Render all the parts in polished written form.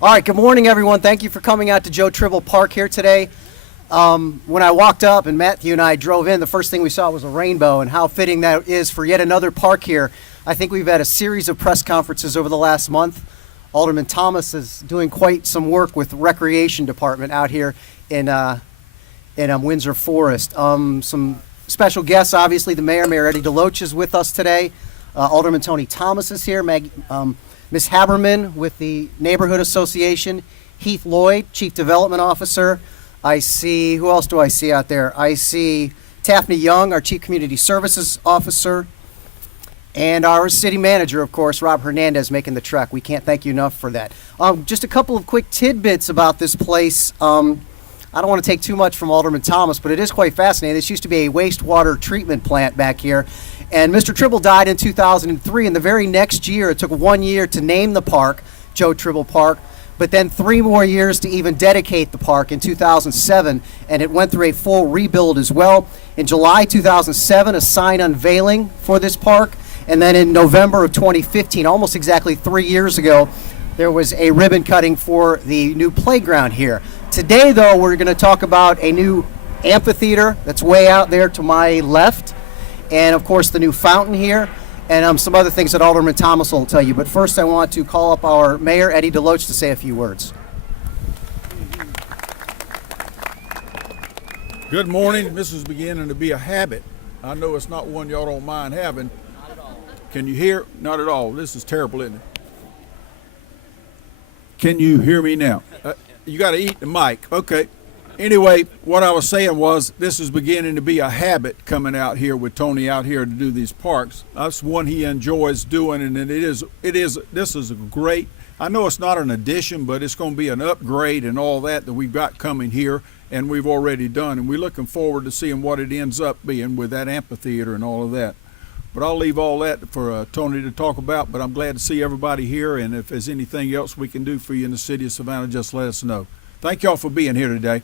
All right, good morning, everyone. Thank you for coming out to Tribble Park here today. When I walked up and Matthew and I drove in, the first thing we saw was a rainbow, and how fitting that is for yet another park here. I think we've had a series of press conferences over the last month. Alderman Thomas is doing quite some work with the Recreation Department out here in Windsor Forest. Some special guests, obviously, the Mayor Eddie DeLoach is with us today. Alderman Tony Thomas is here. Ms. Haberman with the Neighborhood Association. Heath Lloyd, Chief Development Officer. I see, who else do I see out there? I see Taffney Young, our Chief Community Services Officer. And our City Manager, of course, Rob Hernandez, making the trek. We can't thank you enough for that. Just a couple of quick tidbits about this place. I don't want to take too much from Alderman Thomas, but it is quite fascinating. This used to be a wastewater treatment plant back here. And Mr. Tribble died in 2003, and the very next year, it took 1 year to name the park, Tribble Park, but then 3 more years to even dedicate the park in 2007, and it went through a full rebuild as well. In July 2007, a sign unveiling for this park, and then in November of 2015, almost exactly 3 years ago, there was a ribbon cutting for the new playground here. Today, though, we're going to talk about a new amphitheater that's way out there to my left, and of course the new fountain here, and some other things that Alderman Thomas will tell you. But first I want to call up our Mayor, Eddie DeLoach, to say a few words. Good morning. This is beginning to be a habit. I know it's not one y'all don't mind having. Not at all. Can you hear? Not at all. This is terrible, isn't it? Can you hear me now? You got to eat the mic. Okay. Anyway, what I was saying was this is beginning to be a habit coming out here with Tony out here to do these parks. That's one he enjoys doing, and this is a great, I know it's not an addition, but it's going to be an upgrade and all that we've got coming here and we've already done. And we're looking forward to seeing what it ends up being with that amphitheater and all of that. But I'll leave all that for Tony to talk about, but I'm glad to see everybody here, and if there's anything else we can do for you in the city of Savannah, just let us know. Thank y'all for being here today.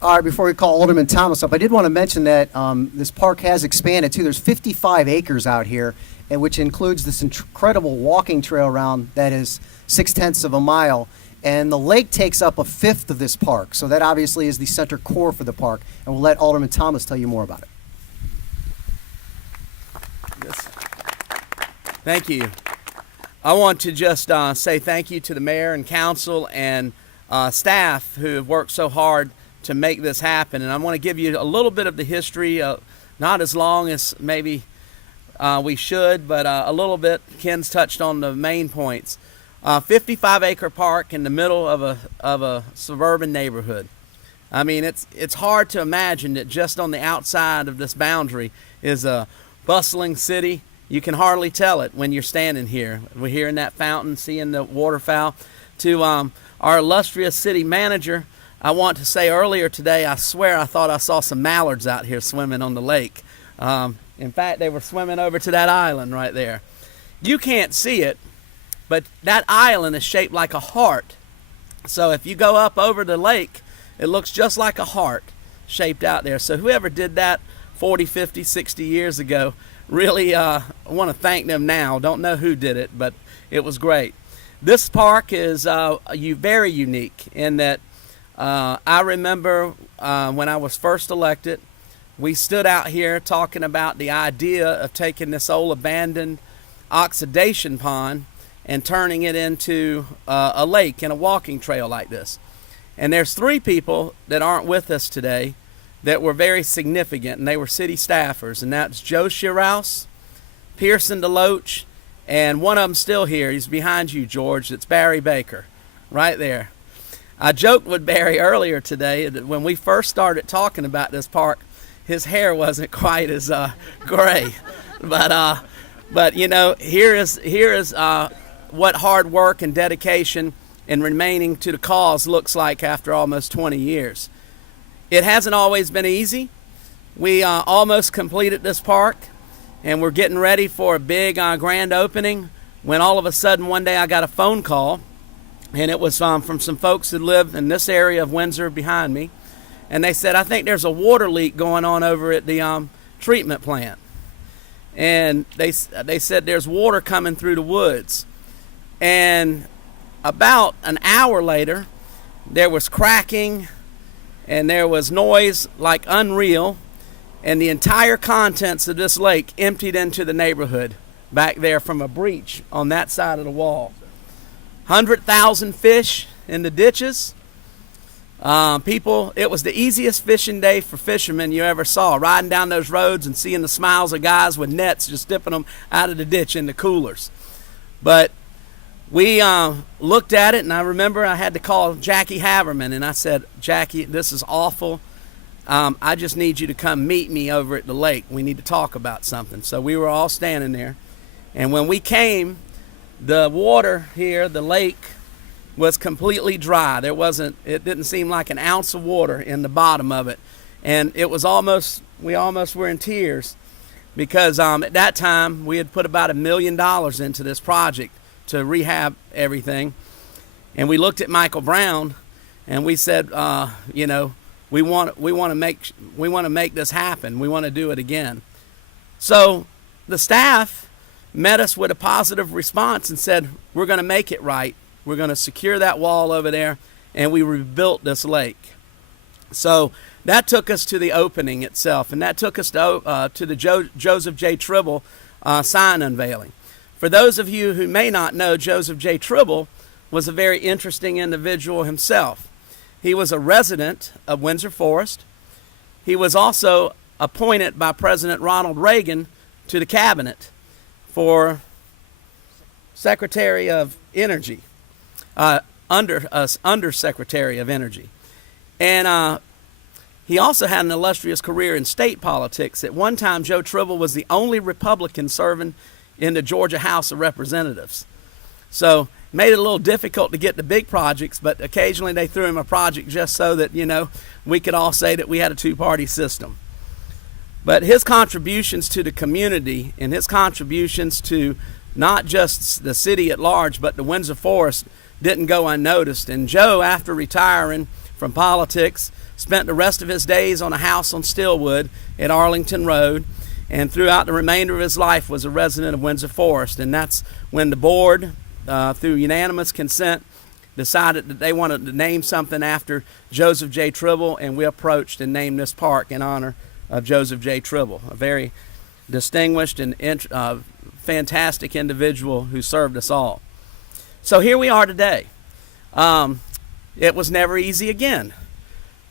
All right, before we call Alderman Thomas up, I did want to mention that this park has expanded too. There's 55 acres out here, and which includes this incredible walking trail around that is 0.6 of a mile. And the lake takes up 1/5 of this park. So that obviously is the center core for the park. And we'll let Alderman Thomas tell you more about it. Yes. Thank you. I want to just say thank you to the mayor and council and staff who have worked so hard to make this happen. And I want to give you a little bit of the history, not as long as maybe we should, but a little bit. Ken's touched on the main points. 55-acre park in the middle of a suburban neighborhood. I mean, it's hard to imagine that just on the outside of this boundary is a bustling city. You can hardly tell it when you're standing here. We're hearing that fountain, seeing the waterfowl. To our illustrious city manager, I want to say earlier today, I swear I thought I saw some mallards out here swimming on the lake. In fact, they were swimming over to that island right there. You can't see it, but that island is shaped like a heart. So if you go up over the lake, it looks just like a heart shaped out there. So whoever did that 40, 50, 60 years ago, really I want to thank them now. Don't know who did it, but it was great. This park is very unique in that I remember when I was first elected, we stood out here talking about the idea of taking this old abandoned oxidation pond and turning it into a lake and a walking trail like this. And there's 3 people that aren't with us today that were very significant, and they were city staffers, and that's Joe Shiraus, Pearson DeLoach, and one of them still here. He's behind you, George. It's Barry Baker, right there. I joked with Barry earlier today that when we first started talking about this park, his hair wasn't quite as gray. But you know, here is what hard work and dedication and remaining to the cause looks like after almost 20 years. It hasn't always been easy. We almost completed this park, and we're getting ready for a big grand opening when all of a sudden one day I got a phone call, and it was from some folks that live in this area of Windsor behind me, and they said, I think there's a water leak going on over at the treatment plant. and they said there's water coming through the woods. And about an hour later, there was cracking and there was noise like unreal, and the entire contents of this lake emptied into the neighborhood back there from a breach on that side of the wall. 100,000 fish in the ditches. People, it was the easiest fishing day for fishermen you ever saw, riding down those roads and seeing the smiles of guys with nets just dipping them out of the ditch in the coolers. But we looked at it, and I remember I had to call Jackie Haverman, and I said, Jackie, this is awful. I just need you to come meet me over at the lake. We need to talk about something. So we were all standing there, and when we came, the water here, the lake, was completely dry. It didn't seem like an ounce of water in the bottom of it. And it was we almost were in tears, because at that time we had put about $1 million into this project to rehab everything. And we looked at Michael Brown and we said, we want to make this happen. We want to do it again. So the staff met us with a positive response and said, we're going to make it right. We're going to secure that wall over there, and we rebuilt this lake. So that took us to the opening itself, and that took us to the Joseph J. Tribble sign unveiling. For those of you who may not know, Joseph J. Tribble was a very interesting individual himself. He was a resident of Windsor Forest. He was also appointed by President Ronald Reagan to the cabinet for Secretary of Energy. Undersecretary of Energy. And he also had an illustrious career in state politics. At one time, Joe Tribble was the only Republican serving in the Georgia House of Representatives. So made it a little difficult to get the big projects, but occasionally they threw him a project just so that, we could all say that we had a two-party system. But his contributions to the community and his contributions to not just the city at large, but the Windsor Forest didn't go unnoticed. And Joe, after retiring from politics, spent the rest of his days on a house on Stillwood at Arlington Road, and throughout the remainder of his life was a resident of Windsor Forest. And that's when the board, through unanimous consent, decided that they wanted to name something after Joseph J. Tribble, and we approached and named this park in honor of Joseph J. Tribble, a very distinguished and fantastic individual who served us all. So here we are today. It was never easy again.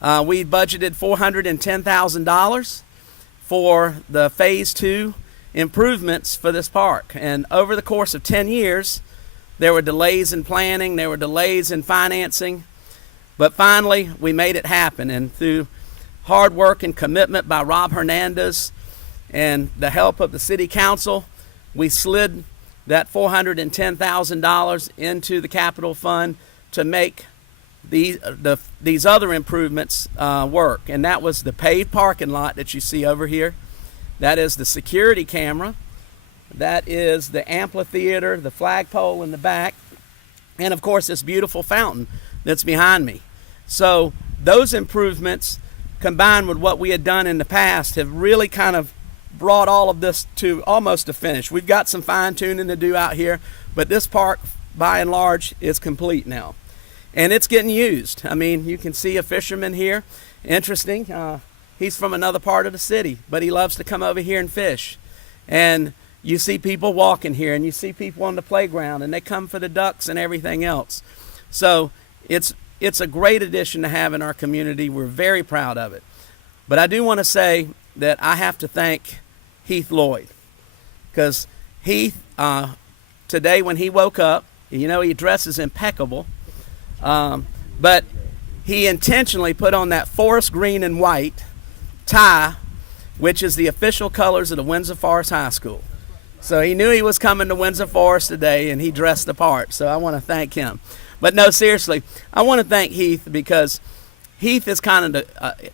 We budgeted $410,000 for the Phase 2 improvements for this park. And over the course of 10 years, there were delays in planning, there were delays in financing, but finally we made it happen. And through hard work and commitment by Rob Hernandez and the help of the City Council, we slid that $410,000 into the capital fund to make these other improvements work. And that was the paved parking lot that you see over here. That is the security camera. That is the amphitheater, the flagpole in the back, and of course this beautiful fountain that's behind me. So those improvements, combined with what we had done in the past, have really kind of brought all of this to almost a finish. We've got some fine-tuning to do out here, but this park, by and large, is complete now. And it's getting used. I mean, you can see a fisherman here. Interesting. He's from another part of the city, but he loves to come over here and fish. And you see people walking here, and you see people on the playground, and they come for the ducks and everything else. So it's a great addition to have in our community. We're very proud of it. But I do want to say that I have to thank Heath Lloyd, because Heath, today when he woke up, he dresses impeccable, but he intentionally put on that forest green and white tie, which is the official colors of the Windsor Forest High School. So he knew he was coming to Windsor Forest today, and he dressed the part. So I want to thank him. But no, seriously, I want to thank Heath, because Heath is kind of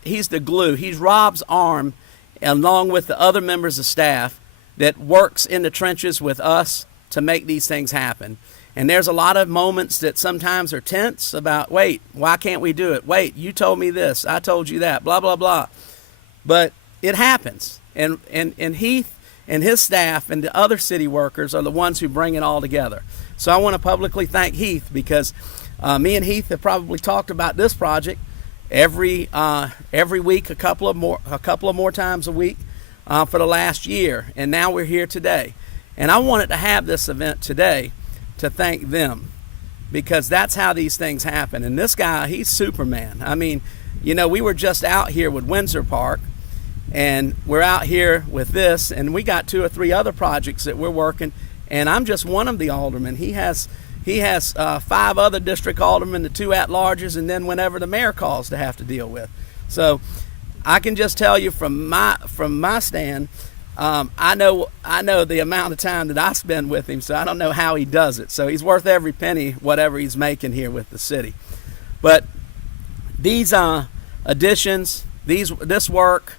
he's the glue. He's Rob's arm, along with the other members of staff, that works in the trenches with us to make these things happen. And there's a lot of moments that sometimes are tense about, wait, why can't we do it? Wait, you told me this, I told you that, blah, blah, blah. But it happens. And Heath and his staff and the other city workers are the ones who bring it all together. So I want to publicly thank Heath, because me and Heath have probably talked about this project every week, a couple of more times a week for the last year, and now we're here today. And I wanted to have this event today to thank them, because that's how these things happen. And this guy, he's Superman. I mean, you know, we were just out here with Windsor Park, and we're out here with this, and we got 2 or 3 other projects that we're working, and I'm just one of the aldermen. He has 5 other district aldermen, the 2 at-larges, and then whenever the mayor calls to have to deal with. So I can just tell you from my stand, I know the amount of time that I spend with him, so I don't know how he does it. So he's worth every penny, whatever he's making here with the city. But these additions, this work,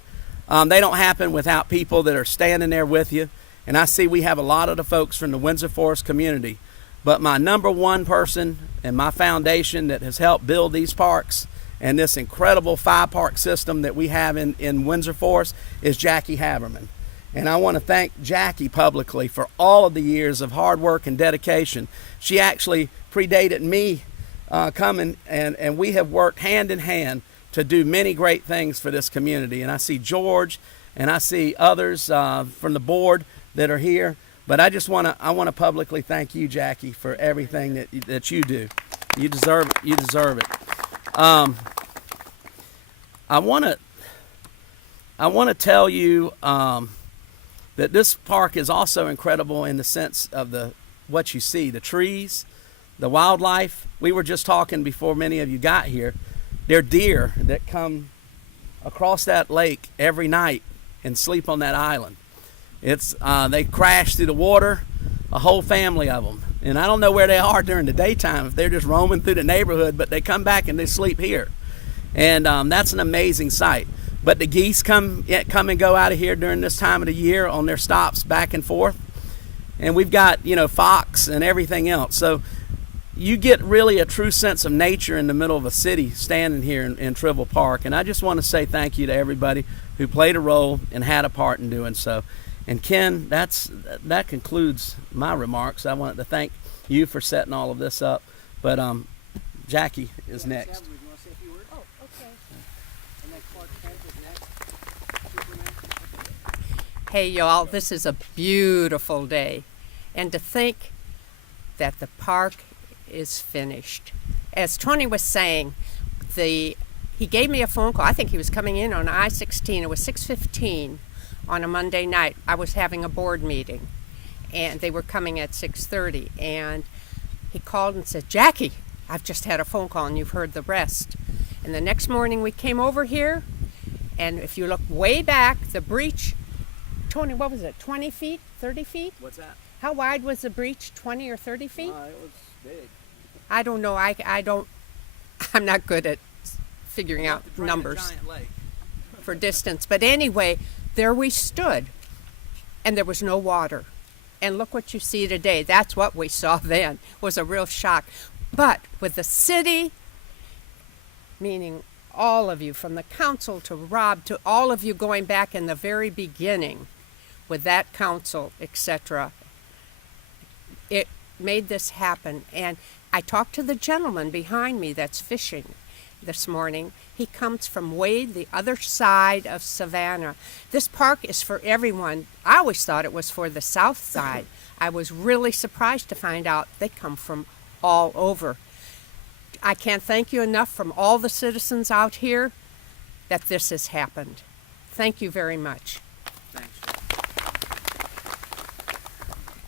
they don't happen without people that are standing there with you. And I see we have a lot of the folks from the Windsor Forest community. But my number one person and my foundation that has helped build these parks and this incredible 5-park system that we have in Windsor Forest is Jackie Haberman. And I want to thank Jackie publicly for all of the years of hard work and dedication. She actually predated me coming, and we have worked hand in hand to do many great things for this community. And I see George and I see others from the board that are here. But I want to publicly thank you, Jackie, for everything that you do. You deserve it. You deserve it. I want to tell you that this park is also incredible in the sense of what you see, the trees, the wildlife. We were just talking before many of you got here. There are deer that come across that lake every night and sleep on that island. They crash through the water, a whole family of them. And I don't know where they are during the daytime, if they're just roaming through the neighborhood, but they come back and they sleep here. And that's an amazing sight. But the geese come and go out of here during this time of the year on their stops back and forth. And we've got, fox and everything else. So you get really a true sense of nature in the middle of a city standing here in Tribble Park. And I just want to say thank you to everybody who played a role and had a part in doing so. And Ken, that concludes my remarks. I wanted to thank you for setting all of this up. But Jackie is next. Hey y'all, this is a beautiful day, and to think that the park is finished. As Tony was saying, he gave me a phone call. I think he was coming in on I-16. It was 6:15 on a Monday night. I was having a board meeting, and they were coming at 6:30, and he called and said, "Jackie, I've just had a phone call, and you've heard the rest." And the next morning we came over here, and if you look way back, the breach, Tony, what was it, 20 feet, 30 feet? What's that? How wide was the breach, 20 or 30 feet? It was big. I don't know. I'm not good at figuring out numbers for distance. But anyway, there we stood, and there was no water. And look what you see today. That's what we saw then. It was a real shock. But with the city, meaning all of you, from the council to Rob, to all of you going back in the very beginning with that council, etc., it made this happen. And I talked to the gentleman behind me that's fishing this morning. He comes from way the other side of Savannah. This park is for everyone. I always thought it was for the south side. I was really surprised to find out they come from all over. I can't thank you enough from all the citizens out here that this has happened. Thank you very much. Thanks.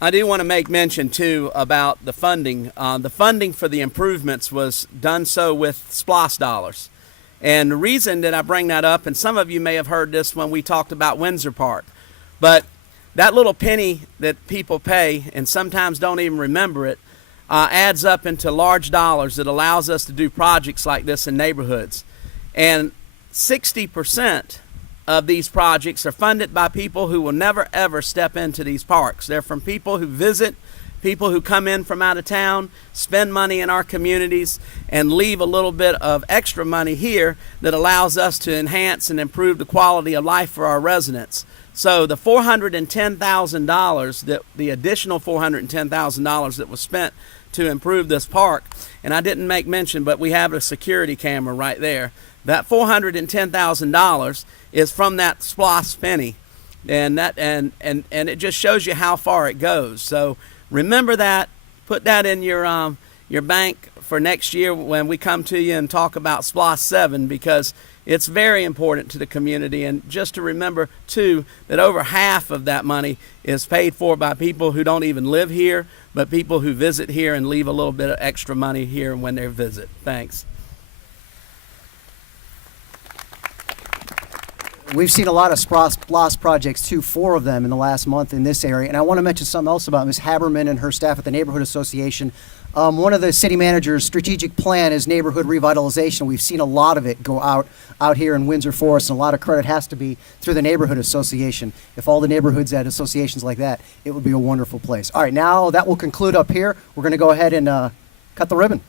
I do want to make mention, too, about the funding. The funding for the improvements was done so with SPLOST dollars. And the reason that I bring that up, and some of you may have heard this when we talked about Windsor Park, but that little penny that people pay, and sometimes don't even remember it, adds up into large dollars that allows us to do projects like this in neighborhoods. And 60% of these projects are funded by people who will never ever step into these parks. They're from people who visit, people who come in from out of town, spend money in our communities, and leave a little bit of extra money here that allows us to enhance and improve the quality of life for our residents. So the $410,000 that the additional $410,000 that was spent to improve this park, and I didn't make mention, but we have a security camera right there. That $410,000 is from that SPLOST penny, and it just shows you how far it goes. So remember that. Put that in your bank for next year when we come to you and talk about SPLOST 7, because it's very important to the community. And just to remember, too, that over half of that money is paid for by people who don't even live here, but people who visit here and leave a little bit of extra money here when they visit. Thanks. We've seen a lot of SPLOST projects too, 4 of them in the last month in this area. And I want to mention something else about Ms. Haberman and her staff at the Neighborhood Association. One of the city manager's strategic plan is neighborhood revitalization. We've seen a lot of it go out here in Windsor Forest, and a lot of credit has to be through the Neighborhood Association. If all the neighborhoods had associations like that, it would be a wonderful place. All right, now that will conclude up here. We're going to go ahead and cut the ribbon.